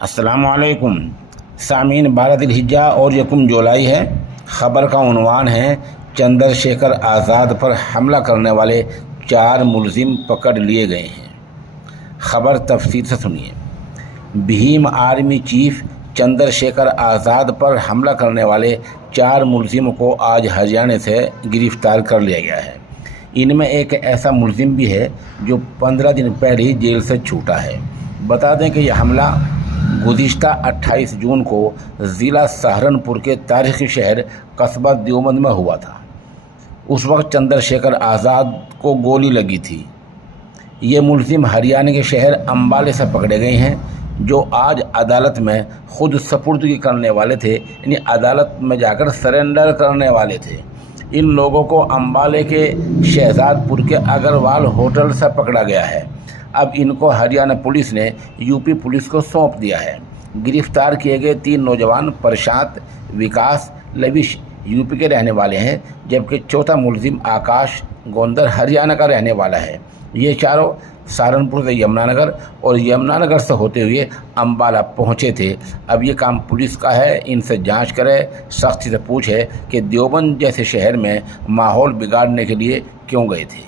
السلام علیکم سامعین، 12 ذی الحجہ اور 1 جولائی ہے۔ خبر کا عنوان ہے چندر شیکھر آزاد پر حملہ کرنے والے 4 ملزم پکڑ لیے گئے ہیں۔ خبر تفصیل سے سنیے۔ بھیم آرمی چیف چندر شیکھر آزاد پر حملہ کرنے والے 4 ملزموں کو آج ہریانہ سے گرفتار کر لیا گیا ہے۔ ان میں ایک ایسا ملزم بھی ہے جو 15 دن پہلے ہی جیل سے چھوٹا ہے۔ بتا دیں کہ یہ حملہ گزشتہ 28 جون کو ضلع سہارنپور کے تاریخی شہر قصبہ دیوبند میں ہوا تھا۔ اس وقت چندر شیکھر آزاد کو گولی لگی تھی۔ یہ ملزم ہریانہ کے شہر امبالہ سے پکڑے گئے ہیں، جو آج عدالت میں خود سپردگی کرنے والے تھے، یعنی عدالت میں جا کر سرنڈر کرنے والے تھے۔ ان لوگوں کو امبالہ کے شہزاد پور کے اگروال ہوٹل سے پکڑا گیا ہے۔ اب ان کو ہریانہ پولیس نے یوپی پولیس کو سونپ دیا ہے۔ گرفتار کیے گئے 3 نوجوان پرشانت، وکاس، لویش یوپی کے رہنے والے ہیں، جبکہ چوتھا ملزم آکاش گوندر ہریانہ کا رہنے والا ہے۔ یہ چاروں سہارنپور سے یمنا نگر اور یمنا نگر سے ہوتے ہوئے امبالہ پہنچے تھے۔ اب یہ کام پولیس کا ہے، ان سے جانچ کرے، سختی سے پوچھے کہ دیوبند جیسے شہر میں ماحول بگاڑنے کے لیے کیوں گئے تھے۔